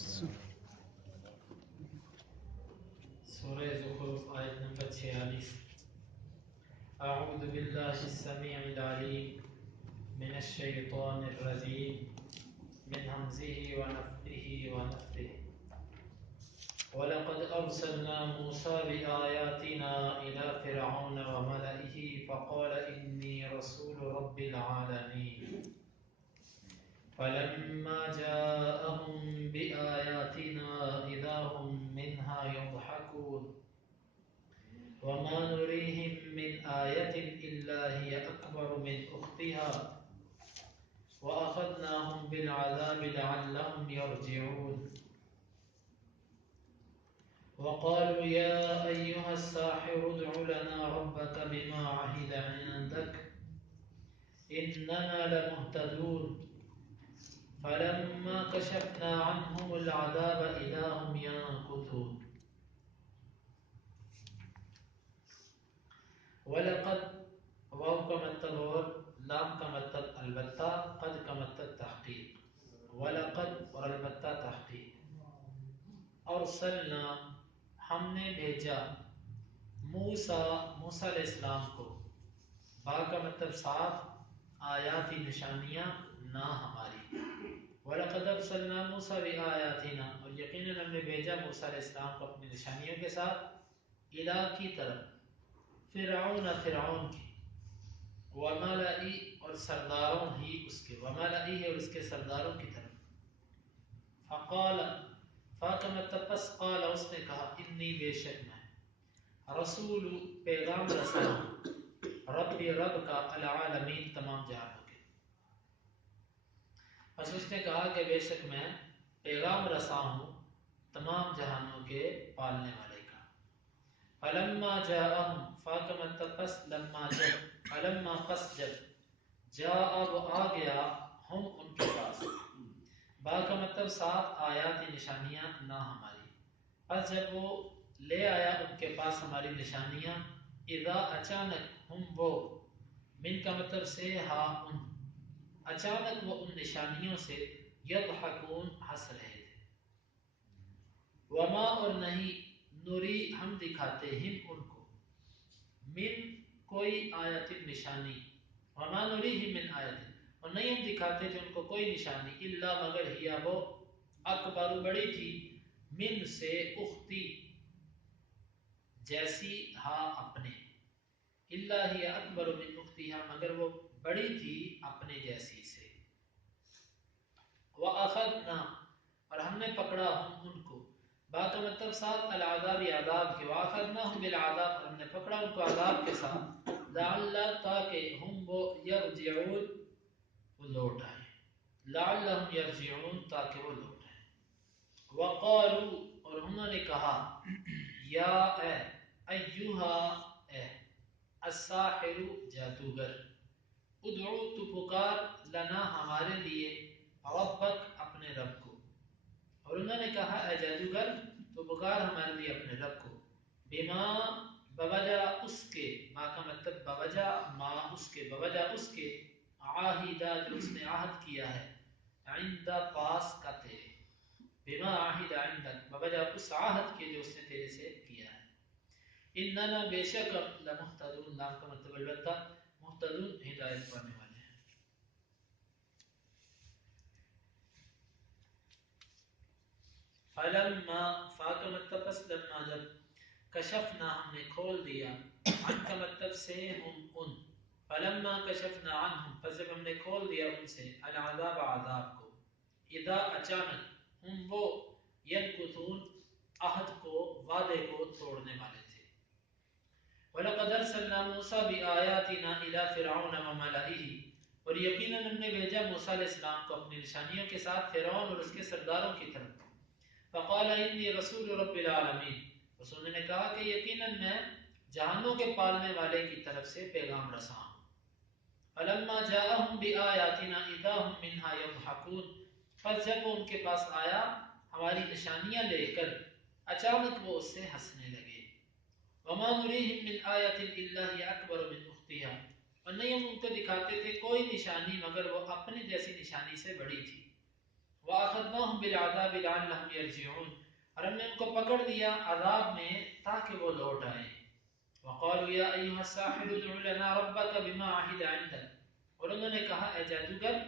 سورہ زخرف آیت نمبر 46. اعوذ باللہ السمیع العلیم من الشیطان الرجیم من همزه ونفثه ونفثه وَلَقَدْ أَرْسَلْنَا مُوسَى بِآيَاتِنَا إِلَى فِرْعَوْنَ وَمَلَئِهِ فَقَالَ إِنِّي رَسُولُ رَبِّ الْعَالَمِينَ فَلَمَّا جَاءَهُم بِآيَاتِنَا إِذَا هُم مِّنْهَا يَضْحَكُونَ وَمَا نُرِيهِم مِّنْ آيَةٍ إِلَّا هِيَ أَكْبَرُ مِنْ أُخْتِهَا وَأَخَذْنَاهُمْ بِالْعَذَابِ لَعَلَّهُمْ يَرْجِعُونَ وقالوا يا أيها الساحر ادع لنا ربك بما عهد عندك إننا لمهتدون فلما كشفنا عنهم العذاب إذا هم ينكثون ولقد واو کا مطلب اور لام کا مطلب البتہ، قد کا مطلب تحقیق، ولقد اور البتہ تحقیق، ارسلنا ہم نے بھیجا، موسیٰ علیہ السلام کو، با کا مطلب ساتھ، آیاتی نشانیاں نہ ہماری، وَلَقَدْ أَرْسَلْنَا مُوسَىٰ بِآيَاتِنَا اور یقیناً ہم نے بھیجا موسیٰ علیہ السلام کو اپنی نشانیوں کے ساتھ، اِلیٰ کی طرف، فرعون کی، وَمَلَئِ اور سرداروں ہی اس کے، وَمَلَئِهِ اور اس کے سرداروں کی طرف، فَقَالَ فا کا مطلب پس قال اس نے کہا انی بے شک میں رسول پیغام رسا ہوں رب کا العالمین تمام جہانوں کے، پس اس نے کہا کہ بے شک میں پیغام رسا ہوں تمام جہانوں کے پالنے والے کا، فلما جاءہم فا کا مطلب پس لما جب، فلما پس جب، جاء اب آ گیا ہم ان کے پاس، با کا مطلب ساتھ آیاتی نشانیاں نہ ہماری، پس جب وہ لے آیا ان کے پاس ہماری نشانیاں، اذا اچانک، ہم وہ، من کا مطلب سے ہا ان، اچانک وہ ان نشانیوں سے یضحکون ہنس رہے تھے، وما اور نہیں، نوری ہم دکھاتے ہم ان کو، من کوئی آیت نشانی، وما نوریہم من آیت اور نہیں ہم دکھاتے تھے ان کو کوئی نشانی، الا مگر ہیا وہ، اکبر بڑی تھی، من سے اختی جیسی، ہا اپنے، الا ہی اکبر من اختیہا مگر وہ بڑی تھی اپنے جیسی سے، وَأَخَذْنَا اور ہم نے پکڑا ہم ان کو، با کا مطلب ساتھ العذاب عذاب کے، وَأَخَذْنَاهُمْ بِالْعَذَابِ اور ہم نے پکڑا ان کو عذاب کے ساتھ، لعل تاکہ ہم وہ یرجعون وہ لوٹ آئیں، لعلہم یرجعون تاکہ وہ لوٹ آئیں، وقالوا اور انہوں نے کہا، یا اے ایہا اے الساحر جادوگر، ادعو تو پکار لنا ہمارے لیے ربک اپنے رب کو، اور انہوں نے کہا اے جادوگر تو پکار ہمارے لیے اپنے رب کو، بما بوجہ اس کے، ما کا مطلب بوجہ ما اس کے، بوجہ اس کے، عاہدہ جو اس نے عہد کیا ہے، عند پاس کا تیرے، بما عاہد عندک بوجہ اس عہد کے جو اس نے تیرے سے کیا ہے، اننا بے شک لمہتدون، نام کا مطلب البتہ مہتدون ہدایت پانے والے ہیں، فلما فا کا مطلب پس لما جب، کشفنا ہم نے کھول دیا، عن کا مطلب سے ہم ان، فلما کشفنا عنہم پس جب ہم نے کھول دیا ان سے، العذاب عذاب کو، اذا اچانک، ہم وہ ینکثون عہد کو، وعدے کو توڑنے والے تھے، وَلَقَدْ أَرْسَلْنَا مُوسَىٰ بِآيَاتِنَا إِلَىٰ فِرْعَوْنَ وَمَلَئِهِ اور یقیناً ہم نے بھیجا موسیٰ علیہ السلام کو اپنی نشانیوں کے ساتھ فرعون اور اس کے سرداروں کی طرف، فقال انی رسول رب العالمین رسول نے کہا کہ یقیناً میں جہانوں کے پالنے والے کی طرف سے پیغام رساں ہوں، فلما جاءہم بآیاتنا اذا ہم منہا یضحکون پس جب وہ ان کے پاس آیا ہماری نشانیاں لے کر اچانک وہ اس سے ہنسنے لگے، وما نریہم من آیت الا ہی اکبر من اختیہا اور نہیں ہم ان کو دکھاتے تھے کوئی نشانی مگر وہ اپنی جیسی نشانی سے بڑی تھی، وَأَخَذْنَاهُمْ بِالْعَذَابِ لَعَلَّهُمْ يَرْجِعُونَ، اور ہم نے ان کو پکڑ لیا عذاب میں تاکہ وہ لوٹ آئیں. وَقَالُوا يَا أَيُّهَا السَّاحِرُ ادْعُ لَنَا رَبَّكَ بِمَا عَهِدَ عِندَكَ، اور انہوں نے کہا اے جادوگر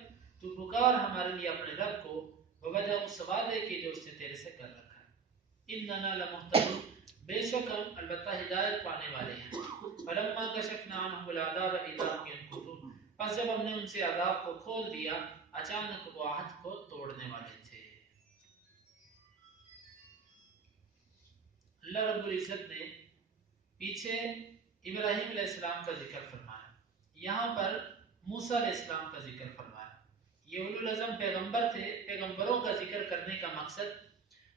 تو پکار ہمارے لیے اپنے رب کو بوجہ اس وعدے کے جو اس نے تیرے سے کر رکھا ہے. اِنَّنَا لَمُهْتَدُونَ، بے شک ہم البتہ ہدایت پانے والے ہیں. فَلَمَّا كَشَفْنَا عَنْهُمُ الْعَذَابَ إِذَا هُمْ يَنكُثُونَ، پس جب ہم نے ان سے عذاب کو کھول دیا اچانک وہ عہد کو توڑنے والے تھے. اللہ رب العزت نے پیچھے ابراہیم علیہ السلام کا ذکر فرمایا، یہاں پر موسیٰ علیہ السلام کا ذکر فرمایا. یہ اولو العزم پیغمبر تھے. پیغمبروں کا ذکر کرنے کا مقصد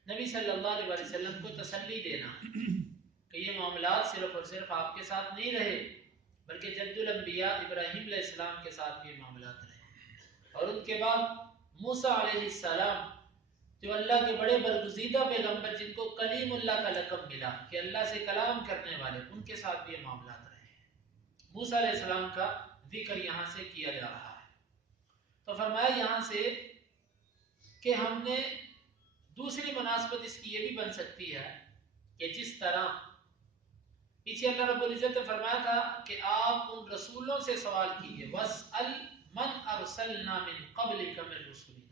نبی صلی اللہ علیہ وسلم کو تسلی دینا ہے کہ یہ معاملات صرف اور صرف آپ کے ساتھ نہیں رہے بلکہ جد الانبیاء ابراہیم علیہ السلام کے ساتھ بھی معاملات رہے، اور ان کے بعد موسیٰ علیہ السلام جو اللہ کے بڑے برگزیدہ پیغمبر جن کو کلیم اللہ کا لقب ملا کہ اللہ سے کلام کرنے والے، ان کے ساتھ بھی یہ معاملات رہے ہیں. موسیٰ علیہ السلام کا ذکر یہاں سے کیا جا رہا ہے. تو فرمایا یہاں سے کہ ہم نے دوسری مناسبت اس کی یہ بھی بن سکتی ہے کہ جس طرح پیچھے اللہ رب العزت نے فرمایا تھا کہ آپ ان رسولوں سے سوال کیجئے وَاسْأَلْ مَنْ أَرْسَلْنَا مِنْ قَبْلِكَ مِنْ رُسُلِنَا،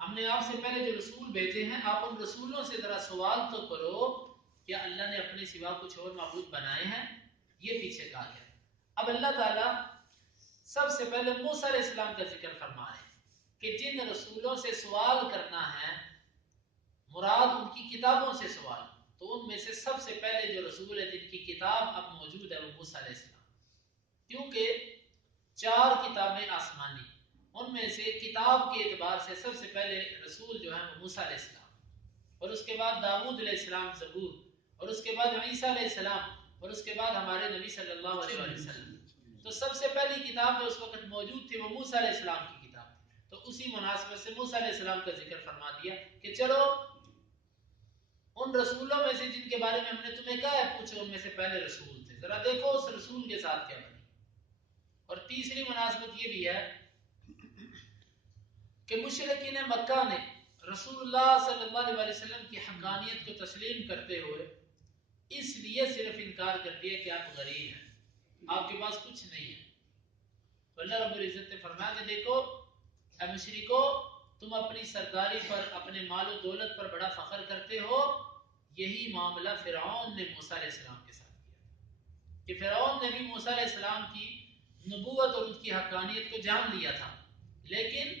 ہم نے آپ سے پہلے جو رسول بھیجے ہیں آپ ان رسولوں سے ذرا سوال تو کرو کیا اللہ نے اپنے سوا کچھ اور معبود بنائے ہیں. یہ پیچھے کہا گیا. اب اللہ تعالیٰ سب سے پہلے موسیٰ علیہ السلام کا ذکر فرما رہے ہیں کہ جن رسولوں سے سوال کرنا ہے مراد ان کی کتابوں سے سوال، تو ان میں سے سب سے پہلے جو رسول ہے جن کی کتاب اب موجود ہے وہ موسیٰ علیہ السلام، کیونکہ 4 کتابیں آسمانی، ان میں سے کتاب کے اعتبار سے سب سے پہلے رسول جو ہے وہ موسیٰ علیہ السلام، اور اس کے بعد داؤد علیہ السلام زبور، اور اس کے بعد عیسیٰ علیہ السلام، اور اس کے بعد ہمارے نبی صلی اللہ علیہ وسلم. تو سب سے پہلی کتاب جو اس وقت موجود تھی وہ موسیٰ علیہ السلام کی کتاب تھی. تو اسی مناسبت سے موسیٰ علیہ السلام کا ذکر فرما دیا کہ چلو ان رسولوں میں سے جن کے بارے میں ہم نے تمہیں کہا ہے پوچھو، ان میں سے پہلے رسول تھے، ذرا دیکھو اس رسول کے ساتھ کیا بنی. اور تیسری مناسبت یہ بھی ہے کہ مشرکین مکہ نے رسول اللہ صلی اللہ علیہ وسلم کی حقانیت کو تسلیم کرتے ہوئے اس لیے صرف انکار کر دیا کہ آپ غریب ہیں، آپ کے پاس کچھ نہیں ہے. تو اللہ رب العزت نے فرمایا کہ دیکھو اے مشرکو، تم اپنی سرداری پر اپنے مال و دولت پر بڑا فخر کرتے ہو. یہی معاملہ فرعون نے موسیٰ علیہ السلام کے ساتھ کیا کہ فرعون نے بھی موسیٰ علیہ السلام کی نبوت اور ان کی حقانیت کو جان لیا تھا، لیکن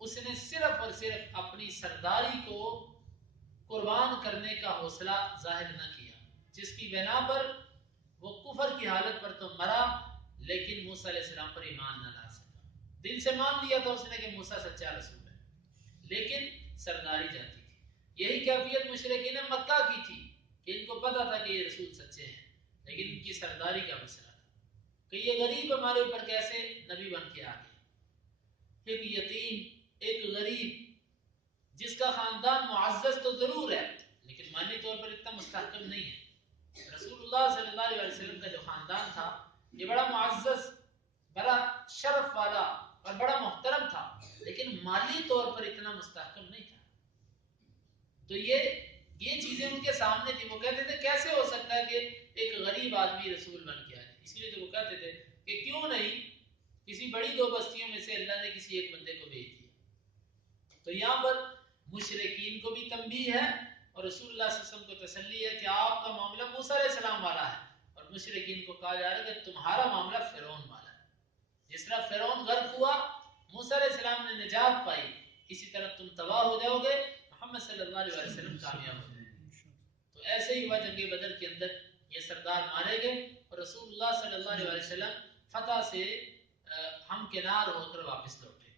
اس نے صرف اور صرف اپنی سرداری کو قربان کرنے کا حوصلہ ظاہر نہ کیا، جس کی بنا پر وہ کفر کی حالت پر تو مرا لیکن موسیٰ علیہ السلام پر ایمان نہ لا سکا. دل سے مان لیا تھا اس نے کہ موسیٰ سچا رسول ہے، لیکن سرداری جاتی تھی. یہی کیفیت مشرکین مکہ کی تھی کہ ان کو پتا تھا کہ یہ رسول سچے ہیں، لیکن ان کی سرداری کا مسئلہ تھا کہ یہ غریب ہمارے اوپر کیسے نبی بن کے آ گئے. ایک یتیم، ایک غریب جس کا خاندان معزز تو ضرور ہے لیکن مالی طور پر اتنا مستحکم نہیں ہے. رسول اللہ صلی اللہ علیہ وسلم کا جو خاندان تھا یہ بڑا معزز، بڑا شرف والا اور بڑا محترم تھا، لیکن مالی طور پر اتنا مستحکم نہیں تھا. تو یہ چیزیں ان کے سامنے تھی. وہ کہتے تھے کیسے ہو سکتا ہے کہ ایک غریب آدمی رسول بن کے آئے. اس لیے تو وہ کہتے تھے کہ کیوں نہیں کسی بڑی 2 بستیوں میں سے اللہ نے کسی ایک بندے کو بھیج دیا. تو یہاں پر مشرکین کو بھی تنبیہ ہے اور رسول اللہ صلی اللہ علیہ وسلم کو تسلی ہے کہ آپ کا معاملہ موسیٰ علیہ السلام والا ہے، اور مشرکین کو کہا جا رہا ہے کہ تمہارا معاملہ فرعون والا ہے. جس طرح فرعون غرق ہوا، موسیٰ علیہ السلام نے نجات پائی، اسی طرح تم تباہ ہو جاؤ گے، محمد صلی اللہ علیہ وسلم کامیاب ہو جائیں گے. تو ایسے ہی ہوا جنگ بدر کے اندر یہ سردار مارے گئے اور رسول اللہ صلی اللہ علیہ وسلم فتح سے ہم کنار ہو کر واپس لوٹے.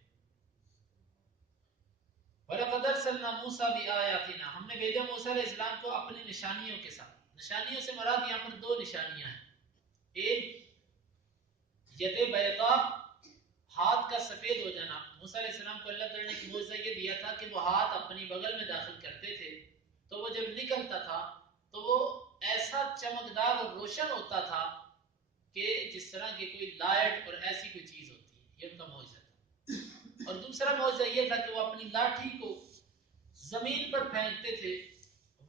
وَلَقَدْ أَرْسَلْنَا مُوسَىٰ بِآيَاتِنَا، ہم نے بھیجا موسیٰ علیہ السلام کو اپنی نشانیوں کے ساتھ. نشانیوں سے مراد یہاں پر 2 نشانیاں ہیں. ایک ید بیضاء، ہاتھ کا سفید ہو جانا. موسیٰ علیہ السلام کو اللہ تعالیٰ نے ایک معجزہ یہ دیا تھا کہ وہ ہاتھ اپنی بغل میں داخل کرتے تھے تو وہ جب نکلتا تھا تو وہ ایسا چمکدار اور روشن ہوتا تھا کہ جس طرح کی کوئی لائٹ اور ایسی کوئی چیز ہوتی ہے. یہ ان کا معجزہ تھا. اور دوسرا معجزہ یہ تھا کہ وہ اپنی لاٹھی کو زمین پر پھینکتے تھے،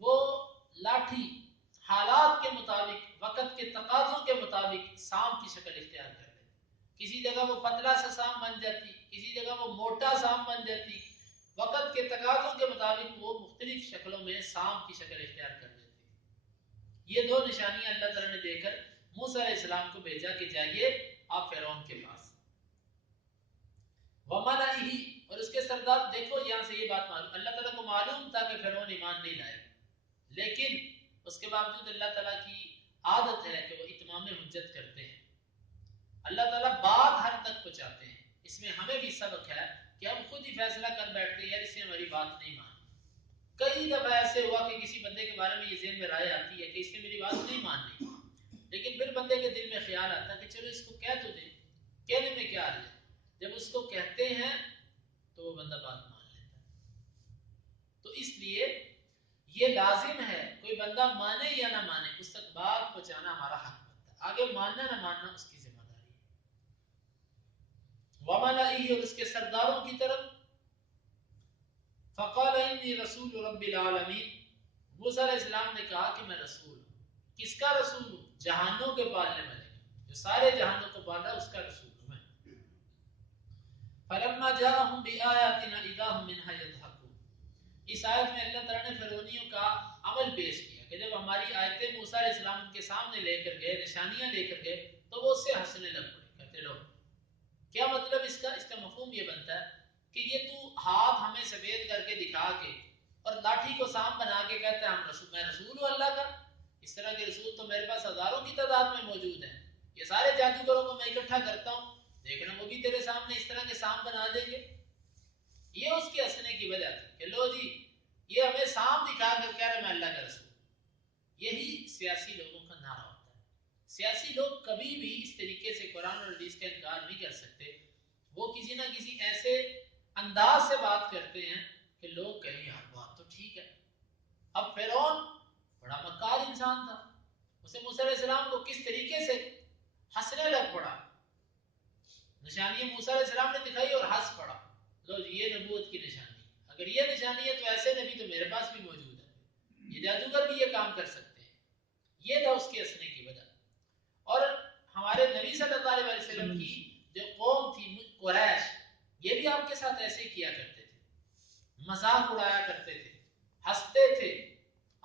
وہ لاٹھی حالات کے مطابق، وقت کے تقاضوں کے مطابق سانپ کی شکل اختیار کر لیتی، کسی جگہ وہ پتلا سا سانپ بن جاتی، کسی جگہ وہ موٹا سانپ بن جاتی، وقت کے تقاضوں کے مطابق وہ مختلف شکلوں میں سانپ کی شکل اختیار کر لیتی تھی۔ یہ دو نشانیاں اللہ تعالیٰ نے دے کر موسیٰ علیہ السلام کو بھیجا کہ جائیے آپ فرعون کے پاس۔ وَمَلَئِهِ، اور اس کے سردار، دیکھو یہاں سے یہ بات معلوم، اللہ تعالیٰ کو معلوم تھا کہ فرعون ایمان نہیں لائے، لیکن اس کے باوجود اللہ تعالیٰ کی عادت ہے کہ وہ اتمام حجت کرتے ہیں، اللہ تعالیٰ بات ہر تک پہنچاتے ہیں۔ اس میں ہمیں بھی سبق ہے کہ ہم خود ہی فیصلہ کر بیٹھتے ہیں یار اس نے ہماری بات نہیں مانی۔ کئی دفعہ ایسے ہوا کہ کسی بندے کے بارے میں یہ ذہن میں رائے آتی ہے کہ اس نے میری بات نہیں مانی، لیکن پھر بندے کے دل میں خیال آتا ہے کہ چلو اس کو کہہ تو دیں، کہنے میں کیا حرج ہے۔ جب اس کو کہتے ہیں تو وہ بندہ بات مان لیتا ہے۔ تو اس لیے یہ لازم ہے، کوئی بندہ مانے یا نہ مانے اس تک بات پہنچانا ہمارا حق بنتا ہے، آگے ماننا نہ ماننا اس کی ذمہ داری ہے۔ وَمَلَئِهِ، اور اس کے سرداروں کی طرف، فَقَالَ إِنِّي رَسُولُ رَبِّ الْعَالَمِينَ، موسیٰ علیہ السلام نے کہا کہ میں رسول ہوں۔ کس کا رسول ہوں؟ جہانوں کے پالنے والے کا، جو سارے جہانوں کو پال رہا ہے اس کا رسول ہوں میں۔ فَلَمَّا جَاءَهُم بِآيَاتِنَا إِذَا هُم مِنْهَا يَضْحَكُونَ، اس آیت میں اللہ تعالیٰ نے فرعونیوں کا عمل پیش کیا کہ جب ہماری آیتیں موسیٰ علیہ السلام ان کے سامنے لے کر گئے، نشانیاں لے کر گئے، تو وہ اس سے ہنسنے لگ پڑے، کہتے لو کیا مطلب اس کا مفہوم یہ بنتا ہے کہ یہ تو ہاتھ ہمیں سفید کر کے دکھا کے اور لاٹھی کو سانپ بنا کے کہتا ہے میں رسول ہوں اللہ کا۔ اس طرح کے رسول تو میرے پاس ہزاروں کی تعداد میں موجود ہیں، یہ سارے جادوگروں کو میں اکٹھا کرتا ہوں، دیکھنا وہ بھی تیرے سامنے اس طرح کے سانپ بنا دیں گے۔ یہ اس کے ہنسنے کی وجہ تھی کہ لو جی یہ ہمیں سانپ دکھا کر کہہ رہے میں اللہ کا رسول۔ یہی سیاسی لوگوں کا نعرہ ہوتا ہے۔ سیاسی لوگ کبھی بھی اس طریقے سے قرآن اور حدیث کا انکار نہیں کر سکتے، وہ کسی نہ کسی ایسے انداز سے بات کرتے ہیں کہ لوگ کہیں یار بات تو ٹھیک ہے۔ اب فرعون بڑا مکار انسان تھا، اسے موسیٰ علیہ السلام کو کس طریقے سے ہنسنے لگ پڑا، نشانی موسیٰ علیہ السلام نے دکھائی اور ہنس پڑا، لو جی یہ نبوت کی نشانی، اگر یہ نشانی ہے تو ایسے نبی تو میرے پاس بھی موجود ہے، یہ جادوگر بھی یہ کام کر سکتے ہیں۔ یہ تھا اس کے ہنسنے کی وجہ۔ اور ہمارے نبی صلی اللہ علیہ وسلم کی جو قوم تھی قریش، یہ بھی آپ کے ساتھ ایسے ہی کیا کرتے تھے، مذاق اڑایا کرتے تھے، ہنستے تھے۔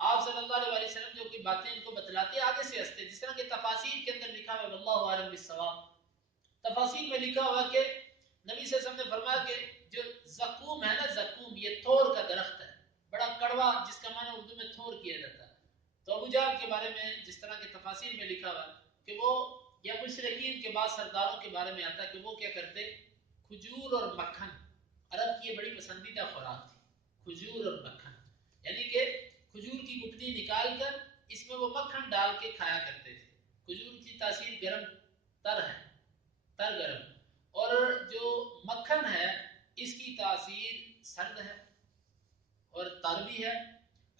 آپ صلی اللہ علیہ وسلم جو کوئی باتیں ان کو بتلاتے آگے سے ہنستے، جس طرح کہ تفاسیر کے اندر لکھا ہوا ہے واللہ اعلم بالصواب، تفاسیر میں لکھا ہوا کہ نبی صلی اللہ علیہ وسلم نے فرمایا کہ جو زقوم ہے نا، زقوم یہ تھور کا درخت ہے، بڑا کڑوا، جس کا معنی اردو میں تھور کیا جاتا ہے۔ تو ابو جہل کے بارے میں جس طرح کے تفاسیر میں لکھا ہوا کہ وہ، یا مشرکین کے بعد سرداروں کے بارے میں آتا ہے کہ وہ کیا کرتے، کھجور اور مکھن، عرب کی یہ بڑی پسندیدہ خوراک تھی، کھجور اور مکھن، یعنی کہ کھجور کی گٹلی نکال کر اس میں وہ مکھن ڈال کے کھایا کرتے تھے۔ کھجور کی تاثیر گرم تر ہے، تر گرم، اور جو مکھن ہے اس کی تاثیر سرد ہے اور تر بھی ہے،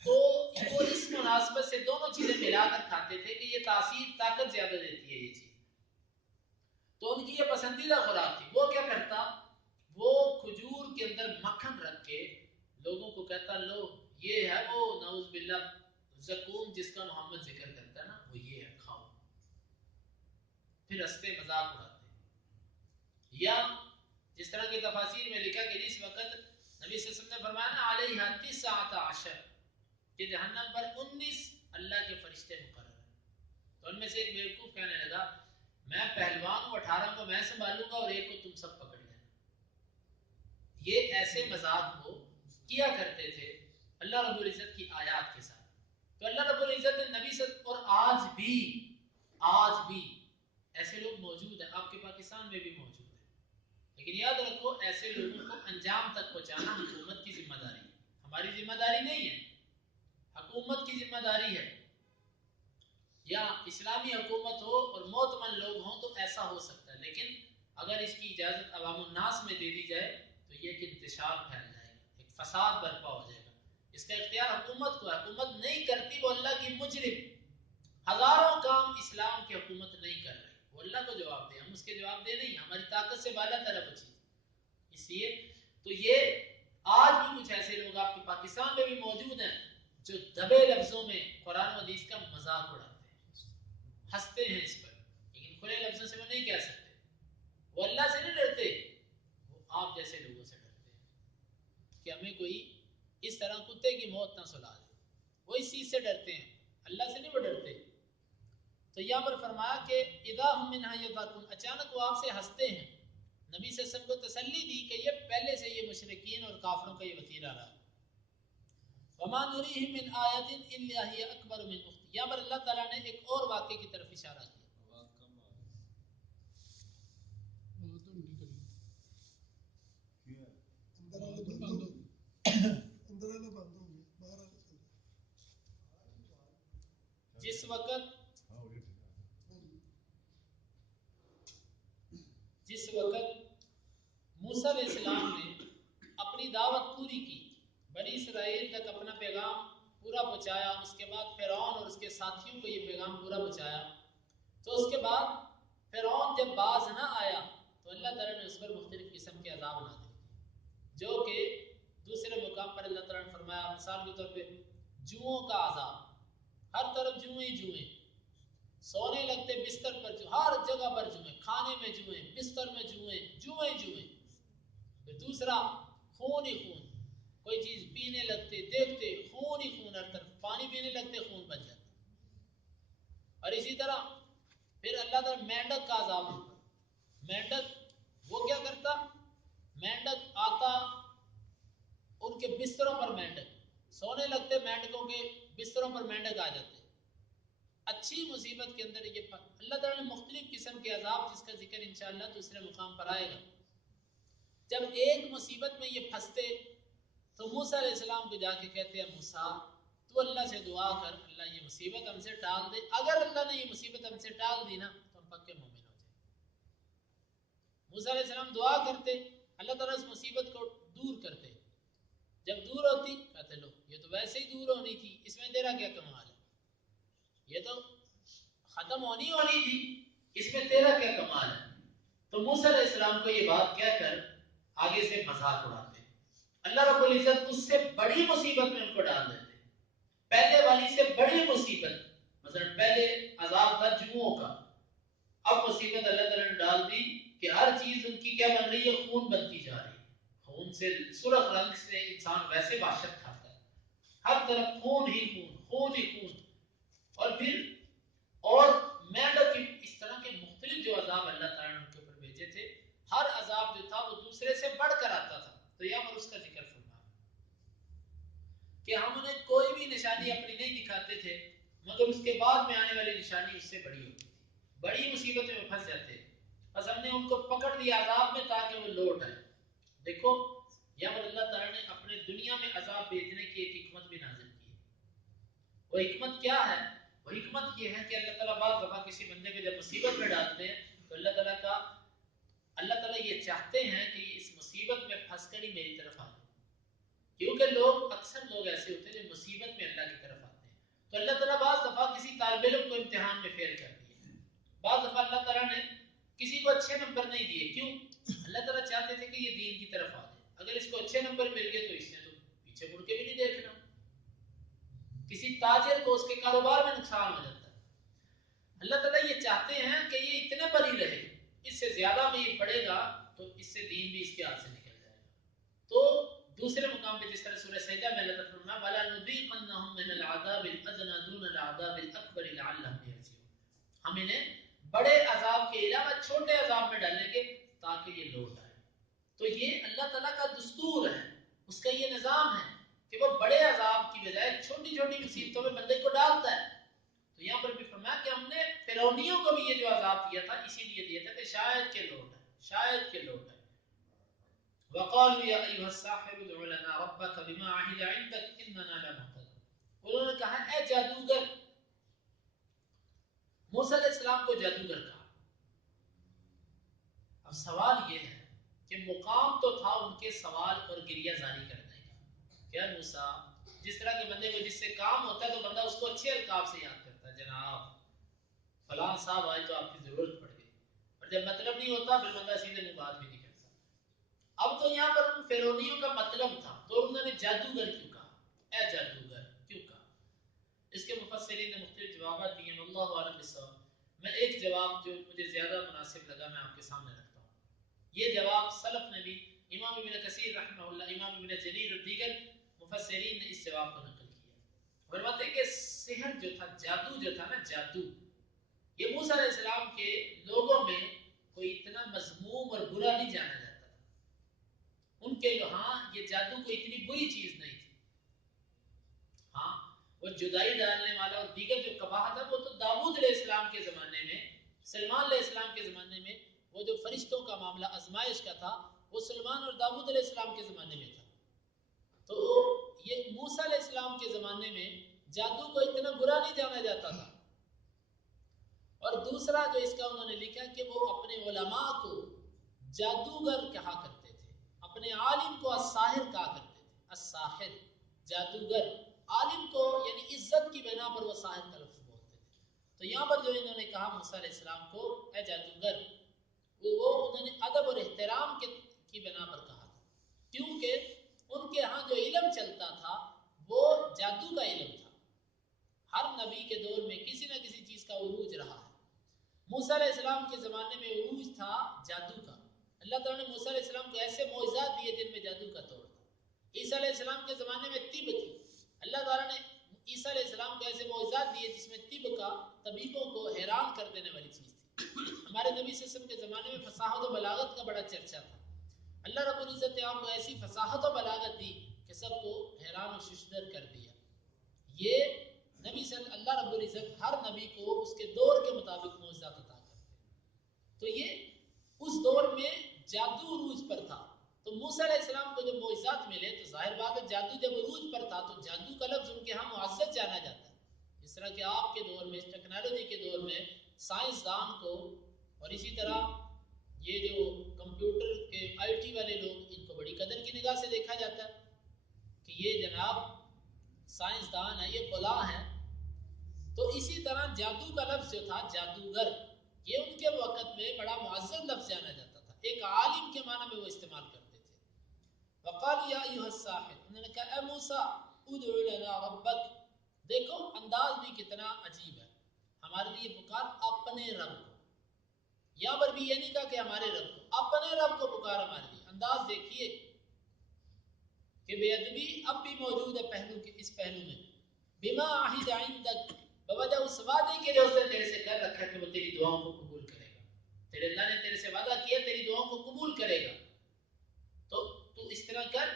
تو وہ اس مناسبت سے دونوں چیزیں ملا کر کھاتے تھے کہ یہ تاثیر طاقت زیادہ دیتی ہے یہ چیز، تو ان کی یہ پسندیدہ خوراک تھی۔ وہ کیا کرتا، وہ کھجور کے اندر مکھن رکھ کے لوگوں کو کہتا لو یہ ہے وہ نعوذ باللہ زقوم جس کا محمد ذکر کرتا ہے نا، وہ یہ ہے کھاؤ، پھر ہنستے مذاق اڑاتے۔ یا جس طرح کے تفاسیر میں لکھا کہ جس وقت نبی صلی اللہ علیہ وسلم نے فرمایا نا علیہ 19 کہ جہنم پر 19 اللہ کے فرشتے مقرر ہیں، تو ان میں سے ایک بیوقوف کہنے لگا میں پہلوان ہوں، 18 کو میں سنبھالوں گا اور ایک کو تم سب پکڑ لینا۔ یہ ایسے مذاق وہ کیا کرتے تھے اللہ رب العزت کی آیات کے ساتھ۔ تو اللہ رب العزت نے نبی صلی اللہ علیہ وسلم، اور آج بھی ایسے لوگ موجود ہیں، آپ کے پاکستان میں بھی موجود ہیں، لیکن یاد رکھو ایسے لوگوں کو انجام تک پہنچانا حکومت کی ذمہ داری ہے، ہماری ذمہ داری نہیں ہے، حکومت کی ذمہ داری ہے۔ یا اسلامی حکومت ہو اور معتمن لوگ ہوں تو ایسا ہو سکتا ہے، لیکن اگر اس کی اجازت عوام الناس میں دے دی جائے تو یہ ایک انتشار پھیل جائے گا، ایک فساد برپا ہو جائے گا۔ اس کا اختیار حکومت کو ہے، حکومت نہیں کرتی وہ اللہ کی مجرم، ہزاروں کام اسلام کی حکومت نہیں کر رہی، وہ اللہ کو جواب دے، ہم اس کے جواب دے نہیں، ہماری طاقت سے بالا تر ہے وہ چیز۔ اس لیے تو یہ آج بھی کچھ ایسے لوگ آپ کے پاکستان میں بھی موجود ہیں جو دبے لفظوں میں قرآن و حدیث کا مذاق اڑاتے ہیں، ہنستے ہیں اس پر، لیکن کھلے لفظوں سے وہ نہیں کہہ سکتے. وہ اللہ سے نہیں ڈرتے، وہ آپ جیسے لوگوں سے ڈرتے ہیں کہ ہمیں کوئی اس طرح کتے کی موت نہ سلا دے، وہ اس چیز سے ڈرتے ہیں، اللہ سے نہیں وہ ڈرتے. تو یہاں پر فرمایا کہ اذا ہم منہا یضحکون، اچانک وہ آپ سے ہنستے ہیں. نبی صلی اللہ علیہ وسلم کو تسلی دی کہ یہ پہلے سے یہ مشرکین اور کافروں کا یہ وتیرہ رہا. وما نریہم من آیت الا ہی اکبر من اختہ. یہاں پر اللہ تعالیٰ نے ایک اور واقعے کی طرف اشارہ کیا. جس وقت موسیٰ علیہ السلام نے اپنی دعوت پوری کی، بنی اسرائیل تک اپنا پیغام پورا پہنچایا، اس کے بعد فرعون اور اس کے ساتھیوں کو یہ پیغام پورا پہنچایا، تو اس کے بعد فرعون جب باز نہ آیا تو اللہ تعالیٰ نے اس پر مختلف قسم کے عذاب نازل کیے، جو کہ دوسرے مقام پر اللہ تعالیٰ نے فرمایا مثال کے طور پہ جوؤں کا عذاب، ہر طرف جوئیں ہی جوئیں، سونے لگتے بستر پر جو، ہر جگہ پر جوئیں، کھانے میں جوئیں، بستر میں جوئیں، جوئیں جوئیں. پھر دوسرا خون ہی خون، کوئی چیز پینے لگتے دیکھتے خون ہی خون، ہر طرف پانی پینے لگتے خون بن جاتا. اور اسی طرح پھر اللہ تعالیٰ مینڈک کا عذاب ہوتا. مینڈک وہ کیا کرتا، مینڈک آتا ان کے بستروں پر، مینڈک سونے لگتے، مینڈکوں کے بستروں پر مینڈک آ جاتے. اچھی مصیبت کے اندر یہ اللہ تعالیٰ نے مختلف قسم کے عذاب جس کا ذکر انشاءاللہ دوسرے مقام پر آئے گا. جب ایک مصیبت میں یہ پھنستے تو موسیٰ علیہ السلام کو جا کے کہتے ہیں موسیٰ تو اللہ سے دعا کر اللہ یہ مصیبت ہم سے ٹال دے. اگر اللہ نے یہ مصیبت ہم سے ٹال دی نا تو ہم پکے مومن ہو جائیں. موسیٰ علیہ السلام دعا کرتے، اللہ تعالیٰ اس مصیبت کو دور کرتے. جب دور ہوتی کہتے لو یہ تو ویسے ہی دور ہونی تھی، اس میں تیرا کیا کمال ہے، یہ تو ختم ہونی تھی، اس میں تیرا کیا کمال ہے. تو موسیٰ علیہ السلام کو یہ بات کہہ کر آگے سے مذاق اڑاتے. اللہ رب العزت اس سے بڑی مصیبت میں ان کو ڈال دیتے. پہلے والی سے بڑی مصیبت، مثلا پہلے عذاب تھا جوؤں کا، اب مصیبت اللہ تعالیٰ نے ڈال دی کہ ہر چیز ان کی کیا بن رہی ہے، خون بنتی جا رہی ہے. خون سے سرخ رنگ سے انسان ویسے وحشت کھاتا ہے، ہر طرف خون ہی خون، خون ہی خون. اور پھر اور مینڈک اس طرح کے مختلف جو عذاب اللہ تعالیٰ نے ان کے اوپر بھیجے تھے، ہر عذاب جو تھا وہ دوسرے سے بڑھ کر آتا تھا. تو یہاں پر اس کا ذکر فرمایا کہ ہم انہیں کوئی بھی نشانی اپنی نہیں دکھاتے تھے مگر اس کے بعد میں آنے والی نشانی اس سے بڑی ہوتی تھی. بڑی مصیبتوں میں پھنس جاتے، بس ہم نے ان کو پکڑ دیا عذاب میں تاکہ وہ لوٹ آئے. دیکھو یہاں پر اللہ تعالیٰ نے اپنے دنیا میں عذاب بھیجنے کی ایک حکمت بھی نازل کی ہے. وہ حکمت کیا ہے؟ وہ حکمت یہ ہے کہ اللہ تعالیٰ بعض دفعہ کسی بندے کو جب مصیبت میں ڈالتے ہیں تو اللہ تعالیٰ یہ چاہتے ہیں کہ اس مصیبت میں پھنس کر ہی میری طرف آ جائے. کیونکہ اکثر لوگ ایسے ہوتے ہیں جو مصیبت میں اللہ کی طرف آتے ہیں. تو اللہ تعالیٰ بعض دفعہ کسی طالب علم کو امتحان میں فیل کر دیے، بعض دفعہ اللہ تعالیٰ نے کسی کو اچھے نمبر نہیں دیے. کیوں؟ اللہ تعالیٰ چاہتے تھے کہ یہ دین کی طرف آ جائے. اگر اس کو اچھے نمبر مل گئے تو اس نے تو پیچھے مڑ کے بھی نہیں دیکھنا. کسی تاجر کو اس کے کاروبار میں نقصان ہو جاتا ہے. اللہ تعالیٰ یہ چاہتے ہیں کہ یہ اتنے پر ہی رہے، اس سے زیادہ میں یہ پڑے گا تو اس سے دین بھی اس کے ہاتھ سے نکل جائے گا. تو دوسرے مقام پہ جس طرح سورہ سجدہ میں اللہ تعالیٰ فرمایا وَلَا نُذِيقَنَّهُم مِّنَ الْعَذَابِ الْأَدْنَىٰ دُونَ الْعَذَابِ الْأَكْبَرِ لَعَلَّهُمْ يَرْجِعُونَ. ہم انہیں بڑے عذاب کے علاوہ چھوٹے عذاب میں ڈالیں گے تاکہ یہ لوٹ آئے. تو یہ اللہ تعالیٰ کا دستور ہے، اس کا یہ نظام ہے کہ وہ بڑے عذاب کی بجائے چھوٹی چھوٹی مصیبتوں میں بندے کو ڈالتا ہے. تو یہاں پر بھی فرمایا کہ ہم نے فرعونیوں کو بھی یہ جو عذاب دیا تھا اسی لیے دیا تھا کہ شاید کے لوٹ ہے، شاید کے لوٹ ہے. وقالوا يا ايها الساحر ادع لنا ربك بما عهد عندك اننا لمهتدون. انہوں نے کہا اے جادوگر، موسیٰ علیہ السلام کو جادوگر کہا. اب سوال یہ ہے کہ مقام تو تھا ان کے سوال اور گریہ زاری کرنے کا. کیا موسیٰ جس طرح کے بندے کو جس سے کام ہوتا ہے تو بندہ اس کو اچھے القاب سے یاد کرتا ہے، جناب فلاں صاحب آئے تو آپ کی ضرورت پڑ گئی. اور جب مطلب نہیں ہوتا پھر بندہ سیدھے منہ بات بھی نہیں کرتا. اب تو یہاں پر ان فرعونیوں کا مطلب تھا، تو انہوں نے جادوگر کیوں کہا، اے جادوگر کیوں کہا؟ اس کے مفسرین نے مختلف جوابات دیے ہیں، واللہ اعلم بالصواب۔ میں ایک جواب جو مجھے زیادہ مناسب لگا میں آپ کے سامنے رکھتا ہوں۔ یہ جواب سلف نے بھی، امام ابن کثیر رحمہ اللہ، امام ابن جریر اور دیگر مفسرین نے اس جواب کو نقل کیا۔ فرماتے ہیں کہ سحر جو تھا، جادو جو تھا نا، جادو، یہ موسیٰ علیہ السلام کے لوگوں میں کوئی اتنا مذموم اور برا نہیں جانا جاتا تھا۔ ان کے ہاں یہ جادو کوئی اتنی بری چیز نہیں تھی۔ ہاں وہ جدائی ڈالنے والا اور دیگر جو قباحت ہے وہ تو داؤد علیہ السلام کے زمانے میں، سلیمان علیہ السلام کے زمانے میں وہ جو فرشتوں کا معاملہ آزمائش کا تھا وہ سلیمان اور داؤد علیہ السلام کے زمانے میں تھا۔ تو یہ موسیٰ علیہ السلام کے زمانے میں جادو کو اتنا برا نہیں جانا جاتا تھا۔ اور دوسرا جو اس کا انہوں نے لکھا کہ وہ اپنے علماء کو جادوگر کہا کرتے تھے، اپنے عالم کو الساحر کہا کرتے تھے، الساحر جادوگر، عالم کو یعنی عزت کی بنا پر وہ ساحر کا لفظ بولتے تھے۔ تو یہاں پر جو انہوں نے کہا موسیٰ علیہ السلام کو اے جادوگر، وہ انہوں نے ادب اور احترام کی بنا پر کہا تھا، کیونکہ ان کے ہاں جو علم چلتا تھا وہ جادو کا علم تھا۔ ہر نبی کے دور میں کسی نہ کسی چیز کا عروج رہا ہے۔ موسیٰ علیہ السلام کے زمانے میں عروج تھا جادو کا، اللہ تعالیٰ نے موسیٰ علیہ السلام کو ایسے معجزات دیے جن میں جادو کا طور تھا۔ عیسیٰ علیہ السلام کے زمانے میں طب تھی، اللہ تعالیٰ نے عیسیٰ علیہ السلام کو ایسے معجزات دیے جس میں طب کا طبیبوں کو حیران کر دینے والی چیز تھی۔ ہمارے نبی صلی اللہ علیہ وسلم کے زمانے میں فصاحت و بلاغت کا بڑا چرچا تھا، اللہ رب العزت نے آپ کو ایسی فصاحت و بلاغت دی کہ سب کو حیران و ششدر کر دیا۔ یہ نبی صلی اللہ رب العزت ہر نبی کو اس کے دور کے مطابق معجزات عطا کرتے، تو یہ اس دور میں جادو عروج پر تھا۔ تو موسیٰ علیہ السلام کو جب معجزات ملے تو ظاہر بات ہے جادو جب عروج پر تھا تو جادو کا لفظ ان کے ہاں معزز جانا جاتا ہے۔ اس طرح کہ آپ کے دور میں، اس ٹیکنالوجی کے دور میں سائنسدان کو، اور اسی طرح یہ جو کمپیوٹر کے آئی ٹی والے لوگ، ان کو بڑی قدر کی نگاہ سے دیکھا جاتا ہے کہ یہ جناب سائنسدان ہے، یہ فلاں ہے۔ تو اسی طرح جادو کا لفظ جو تھا جادوگر، یہ ان کے وقت میں بڑا معزز لفظ جانا جاتا تھا، ایک عالم کے معنی میں وہ استعمال کرتے تھے۔ وقال یا ایھا الساحر، انہوں نے کہا اے موسیٰ ادع لنا ربک، دیکھو انداز بھی کتنا عجیب ہے، ہمارے لیے پکار اپنے رب کو۔ یہاں پر بھی یہ نہیں کہا کہ ہمارے رب کو، اپنے رب کو پکار ہمارے لیے۔ انداز دیکھیے کہ بے ادبی اب بھی موجود ہے پہلو کے اس پہلو میں۔ بما عہد عندک، بوجہ اس وعدے کے جو اس نے تیرے سے کر رکھا کہ وہ تیری دعاؤں کو قبول کرے گا، تیرے اللہ نے تیرے سے وعدہ کیا تیری دعاؤں کو قبول کرے گا، تو اس طرح کر،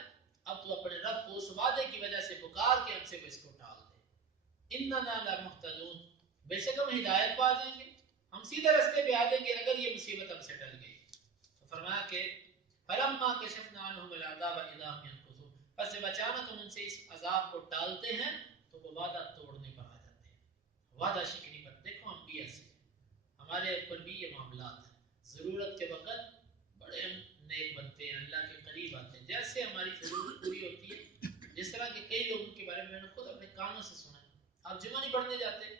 اب تو اپنے رب کو اس وعدے کی وجہ سے پکار کے ہم سے وہ اس کو ٹال دے۔ اننا لمہتدون، بے شک ہم ہدایت پا جائیں گے، ہم سیدھے راستے پہ آ جائیں گے اگر یہ مصیبت ہم سے ٹل گئی۔ تو فرمایا کہ فلما کشفنا عنہم العذاب اذا هم ينكثون، پس جب اچانک ہم ان سے اس عذاب کو ٹالتے ہیں تو وہ وعدہ توڑنے پر آ جاتے ہیں، وعدہ شکنی پر۔ دیکھو ہم بھی ایسے ہیں، ہمارے اوپر بھی یہ معاملات ہیں، ضرورت کے وقت بڑے ہم نیک بنتے ہیں، اللہ کے قریب آتے ہیں جیسے ہماری ضرورت پوری ہوتی ہے۔ جس طرح کہ کئی لوگوں کے بارے میں میں نے خود اپنے کانوں سے سنا ہے، آپ جمعہ نہیں پڑھنے جاتے،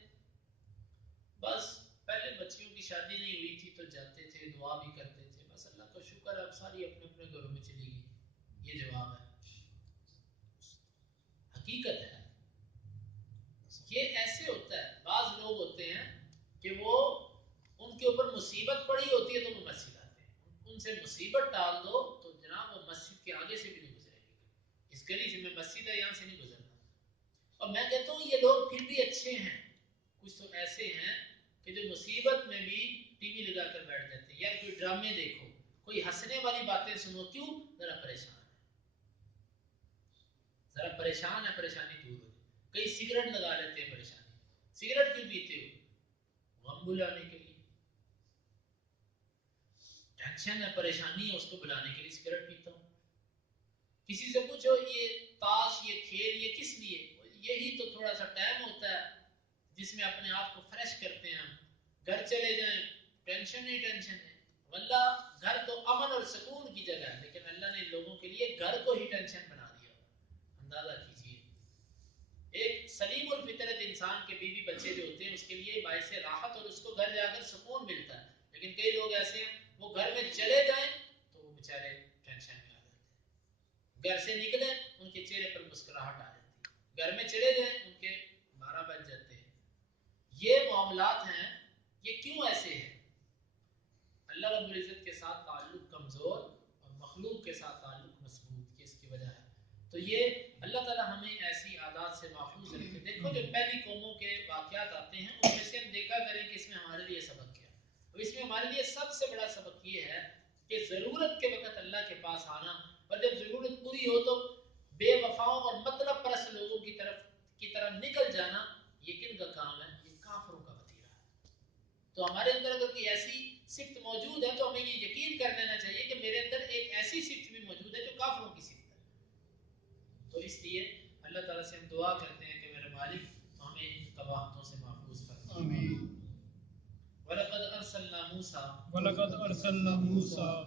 بس پہلے بچیوں کی شادی نہیں ہوئی تھی تو جاتے تھے، دعا بھی کرتے تھے، بس اللہ کا شکر اب ساری اپنے اپنے گھروں میں چلی گئی۔ یہ جواب ہے، حقیقت ہے۔ یہ ایسے ہوتا ہے، بعض لوگ ہوتے ہیں کہ وہ ان کے اوپر مصیبت پڑی ہوتی ہے تو وہ مسجد آتے ہیں، ان سے مصیبت ٹال دو تو جناب وہ مسجد کے آگے سے بھی نہیں گزریں گے، اس گلی سے میں مسجد ہے یہاں سے نہیں گزرنا۔ اور میں کہتا ہوں یہ لوگ پھر بھی اچھے ہیں، کچھ تو ایسے ہیں کہ جو مصیبت میں بھی ٹی وی لگا کر بیٹھ جاتے ہیں، یار کوئی ڈرامے دیکھو، کوئی ہنسنے والی باتیں سنو، کیوں؟ ذرا پریشان ہے، ذرا پریشان ہے، پریشانی دور ہو جائے۔ کئی سگریٹ لگا لیتے ہیں پریشانی، سگریٹ کیوں پیتے ہو؟ غم بلانے کے لیے، ٹینشن ہے، پریشانی ہے، اس کو بلانے کے لیے سگریٹ پیتا ہوں۔ کسی سے پوچھو یہ تاش، یہ کھیل، یہ کس لیے؟ یہی تو تھوڑا سا ٹائم ہوتا ہے جس میں اپنے آپ کو فریش کرتے ہیں، ہم گھر چلے جائیں ٹینشن ہی ٹینشن ہے۔ واللہ گھر تو امن اور سکون کی جگہ ہے، لیکن اللہ نے لوگوں کے لیے گھر کو ہی ٹینشن بنا دیا۔ اندازہ کیجئے، ایک سلیم الفطرت انسان کے بیوی بچے جو ہوتے ہیں اس کے لیے باعث راحت اور اس کو گھر جا کر سکون ملتا ہے، لیکن کئی لوگ ایسے ہیں وہ گھر میں چلے جائیں تو وہ بیچارے ٹینشن میں آتے ہیں۔ گھر سے نکلے ان کے چہرے پر مسکراہٹ آ جاتی ہے، گھر میں چلے جائیں ان کے 12 بج جاتے ہیں. یہ معاملات ہیں، یہ کیوں ایسے ہیں؟ اللہ رب العزت کے ساتھ تعلق کمزور اور مخلوق کے ساتھ تعلق مضبوط، یہ اس کی وجہ ہے. تو یہ اللہ تعالیٰ ہمیں ایسی عادات سے محفوظ رکھے. دیکھو جو پہلی قوموں کے واقعات آتے ہیں ان میں سے ہم دیکھا کریں کہ اس میں ہمارے لیے سبق کیا ہے. تو اس میں ہمارے لیے سب سے بڑا سبق یہ ہے کہ ضرورت کے وقت اللہ کے پاس آنا، اور جب ضرورت پوری ہو تو بے وفاؤں اور مطلب پرست لوگوں کی طرح نکل جانا. یہ کن کا کام ہے؟ یہ کافروں کا وتیرہ ہے. تو ہمارے اندر اگر کوئی ایسی صفت موجود ہے تو ہمیں یہ یقین کر لینا چاہیے کہ میرے اندر ایک ایسی صفت بھی موجود ہے جو کافروں کی صفت ہے. تو اس لیے اللہ تعالیٰ سے ہم دعا کرتے ہیں کہ میرے مالک ہمیں ان قباحتوں سے محفوظ فرما. آمین. وَلَقَدْ أَرْسَلْنَا مُوسَىٰ،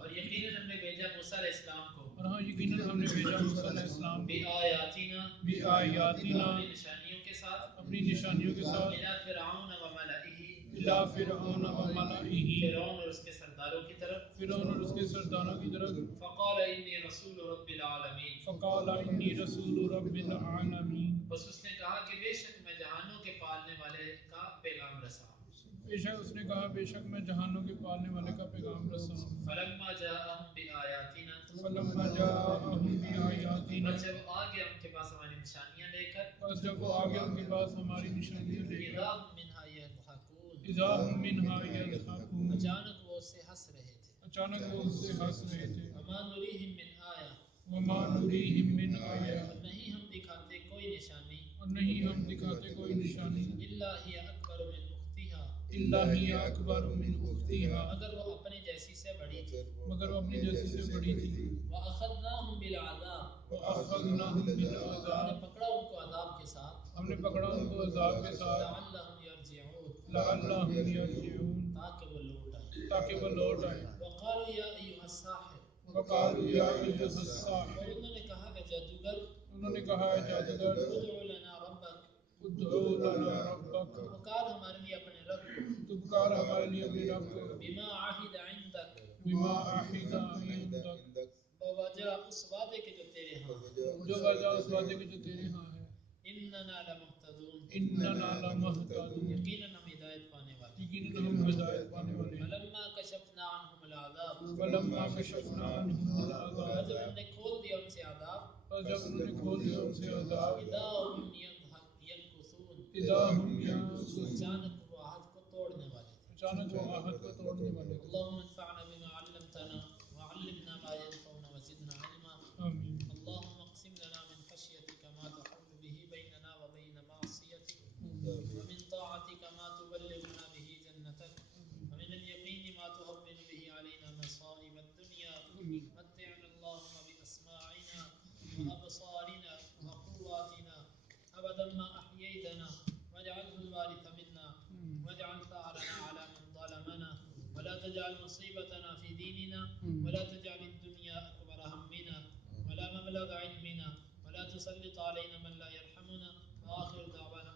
اور یقیناً ہم نے بھیجا موسیٰ علیہ السلام کو، بِآیاتِنَا، اپنی نشانیوں کے ساتھ، إِلَىٰ فِرْعَوْنَ وَمَلَئِهِ، فرعون اور اس کے سرداروں کی طرف. فَقَالَ إِنِّي رَسُولُ رَبِّ الْعَالَمِينَ، بس اس نے کہا کہ بے شک میں جہانوں کے پالنے والے کا پیغام رساں. بے شک میں جہانوں کے پالنے والے کا پیغام رساں. فَلَمَّا جَاءَهُم بِآيَاتِنَا، بس جب آ گیا ان کے پاس ہماری نشانیاں لے کر، إِذَا هُم مِّنْهَا يَضْحَكُونَ، اچانک وہ اس سے ہنس رہے تھے. وَمَا نُرِيهِم مِّنْ آيَةٍ، اور نہیں ہم دکھاتے کوئی نشانی، إِلَّا هِيَ أَكْبَرُ مِنْ أُخْتِهَا، مگر وہ اپنے جیسی سے بڑی تھی. وَأَخَذْنَاهُمْ بِالْعَذَابِ، ہم نے پکڑا ان کو عذاب کے ساتھ. لَعَلَّهُمْ يَرْجِعُونَ، تاکہ وہ لوٹ آئیں. وَقَالُوا يَا أَيُّهَا السَّاحِرُ، اور انہوں نے کہا کہ جادوگر، ادع لنا ربک، پکار ہمارے لیے اپنے رب کو. بما عہد عندک، بوجہ اس وعدے کے جو تیرے ہاں ہے. اننا لمہتدون، یقیناً ہم ہدایت پانے والے. فلما کشفنا عنہم العذاب، اور جب ہم نے کھول دیا ان سے عذاب، اذا هم ينكثون، اچانک وہ عہد کو توڑنے والے تھے. اللهم انفعنا بما علمتنا وعلمنا ما ينفعنا وزدنا علما. اللهم اقسم لنا من خشيتك ما تحول به بيننا وبين معصيتك، ومن طاعتك ما تبلغنا به جنتك، ومن اليقين ما تهون به علينا مصائب الدنيا. متعنا اللهم بأسماعنا وأبصارنا وقواتنا أبدا ما أحييتنا، واجعله الوارث منا، واجعل ثأرنا على من ظلمنا، ولا تجعل مصيبتنا في ديننا، ولا تجعل الدنيا أكبر همنا ولا مبلغ علمنا، ولا تسلط علينا من لا يرحمنا. وآخر دعوانا